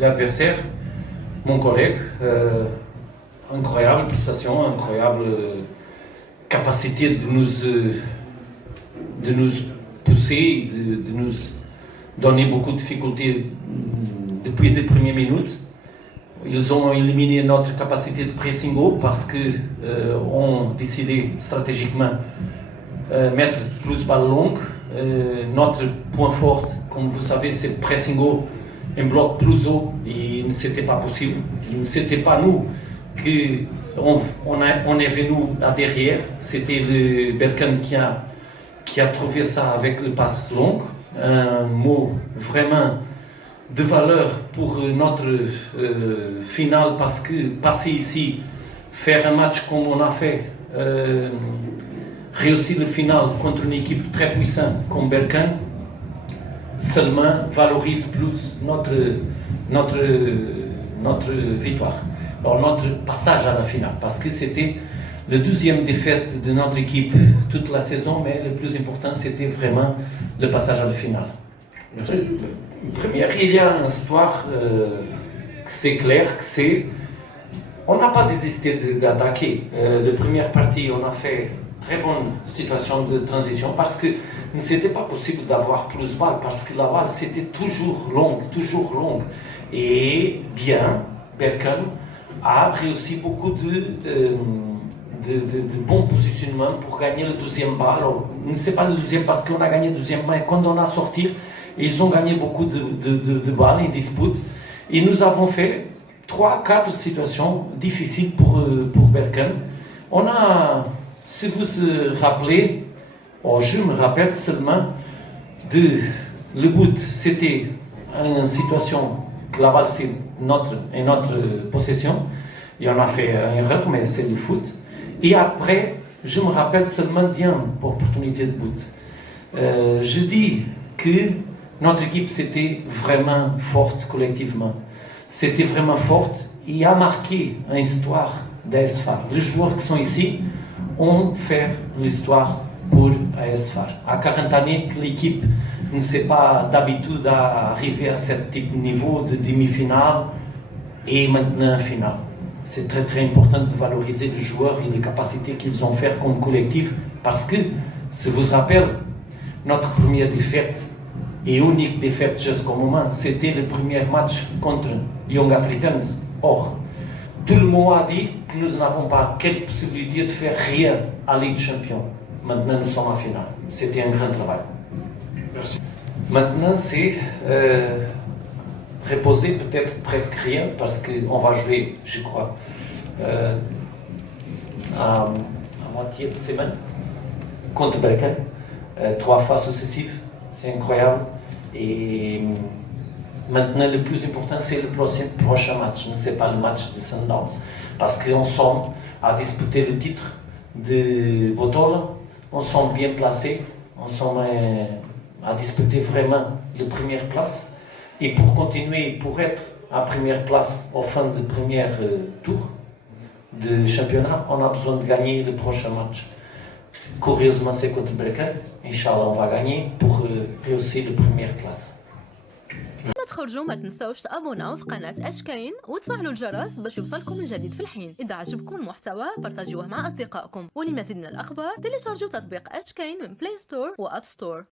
l'adversaire, mon collègue. Incroyable prestation, incroyable capacité de nous pousser, de nous donner beaucoup de difficultés depuis les premières minutes. Ils ont éliminé notre capacité de pressing haut parce qu'ils ont décidé stratégiquement mettre plus balle longue. Notre point fort, comme vous savez, c'est le pressing haut, un bloc plus haut, et c'était pas possible. C'était pas nous on est venu à derrière. C'était le Berkane qui a trouvé ça avec le passe long. Un mot vraiment de valeur pour notre finale, parce que passer ici, faire un match comme on a fait, réussir le final contre une équipe très puissante comme Berkane, seulement valorise plus notre victoire. Alors notre passage à la finale, parce que c'était la 12e défaite de notre équipe toute la saison, mais le plus important c'était vraiment le passage à la finale. Première, il y a une histoire c'est clair que c'est on n'a pas désisté d'attaquer. La première partie, on a fait très bonne situation de transition parce que c'était pas possible d'avoir plus de balles, parce que la balle c'était toujours longue. Et bien, Berkane a réussi beaucoup de bons positionnements pour gagner le 12e balle. Ne c'est pas le 12e parce qu'on a gagné le 12e, mais quand on a sorti, ils ont gagné beaucoup de balles et disputes. Et nous avons fait 3-4 situations difficiles pour Berkane. On a, si vous vous rappelez, je me rappelle seulement le but, c'était une situation que la balle c'est notre possession, et on a fait une erreur, mais c'est le foot. Et après, je me rappelle seulement d'une opportunité de but. Je dis que notre équipe c'était vraiment forte collectivement. C'était vraiment forte et a marqué une histoire d'AS FAR. Les joueurs qui sont ici ont fait l'histoire pour AS FAR. À 40 années que l'équipe ne s'est pas d'habitude à arriver à ce type de niveau de demi-finale et maintenant finale. C'est très très important de valoriser les joueurs et les capacités qu'ils ont fait comme collectif, parce que, si vous vous rappelez, notre première défaite et unique défaite jusqu'au moment, c'était le premier match contre Young Africans. Or, tout le monde a dit que nous n'avons pas quelle possibilité de faire rien à Ligue des Champions. Maintenant, nous sommes en finale. C'était un grand travail. Merci. Maintenant, c'est reposer peut-être presque rien, parce qu'on va jouer, je crois, à moitié de semaine contre Berkane, 3 fois successives. C'est incroyable. Et maintenant, le plus important, c'est le prochain match. Ce n'est pas le match de Sundowns, parce qu'on sommes à disputer le titre de Botola. On sommes bien placés. On sommes à disputer vraiment la première place. Et pour continuer, pour être à première place au fin du premier tour de championnat, on a besoin de gagner le prochain match. Curieusement, c'est contre Berkane. Inch'Allah, on va gagner pour réussir la première place. ما تخرجوا ما تنسوش تابوناو في قناة أشكاين وتفعلوا الجرس باش يوصلكم الجديد في الحين. إذا عجبكم المحتوى بارتاجيوه مع أصدقائكم، ولمزيد من الأخبار تيليشارجوا تطبيق أشكاين من بلاي ستور وأب ستور.